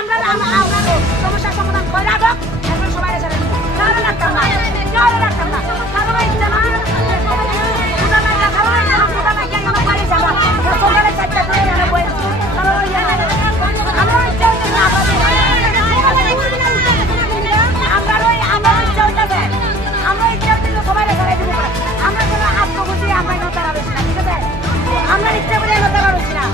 আমরা সমস্যার সমাধান করে রাখবো এখন সবাই ছেড়ে দিব না রাখতাম না রাখতাম না কারণ ইচ্ছা না পুরা না খাওয়া না পুরা না কেন বাড়ি যাবা সকালে 4টা করে না বই কারণ আমরা ইচ্ছা না আমরা ইচ্ছা দিলে সবাই ছেড়ে দিব আমরা কোনো আত্মগতি আমরা নতা রাখছি না ঠিক আছে আমরা ইচ্ছা করে নতা রাখছি না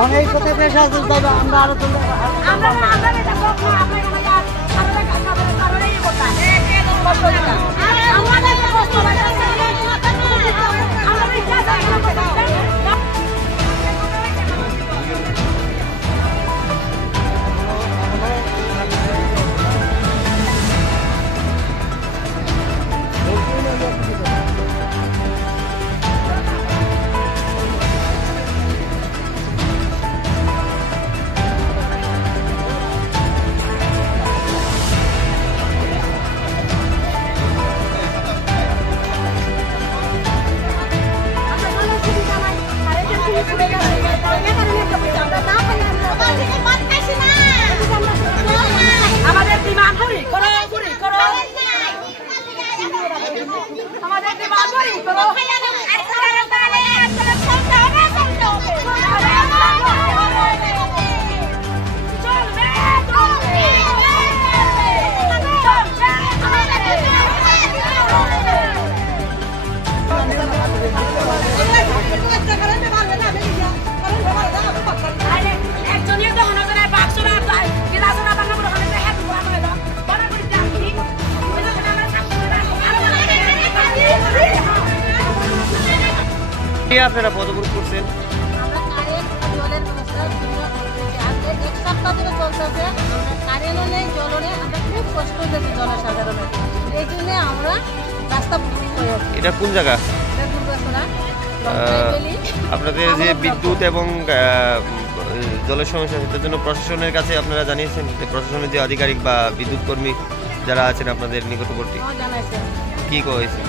অনেক কথা পেশা দাদা আমরা আরো আমাদের ডিমান্ড পুরি করো আমাদের ডিমান্ড পুরি করো আপনারা পদক্ষেপ করছেন আমরা কারেন্ট জলের সমস্যা এক সপ্তাহ ধরে চলতেছে আমরা কারেন্টও নেই জলও নেই আমরা খুব কষ্ট হতেছি জনসাধারণের এই জন্য আমরা রাস্তা করে আছি এটা কোন জায়গা দুর্গাছড়া আপনাদের যে বিদ্যুৎ এবং জলের সমস্যা সেটার জন্য প্রশাসনের কাছে আপনারা জানিয়েছেন যে প্রশাসনের যে আধিকারিক বা বিদ্যুৎ কর্মী যারা আছেন আপনাদের নিকটবর্তী জানাইছেন কি কয়েছে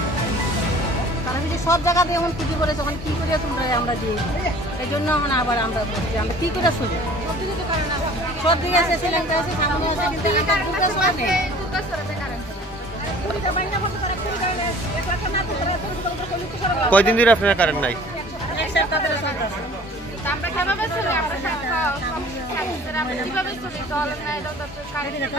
সব জায়গাতে এখন খুঁজে পড়ে যখন কি করে তোমরা আমরা দিই এই জন্য এখন আবার আমরা বলছি আমরা কি করে শুনি সব দিকে আছে শ্রীলঙ্কা আছে সামনে আছে কিন্তু দুর্গাছড়া নেই কয়দিন ধরে আপনারা কারেন্ট নাই এক সপ্তাহ ধরে চলতেছে আমরা কিভাবে চলি আমরা কিভাবে চলি জল নাই কারেন্ট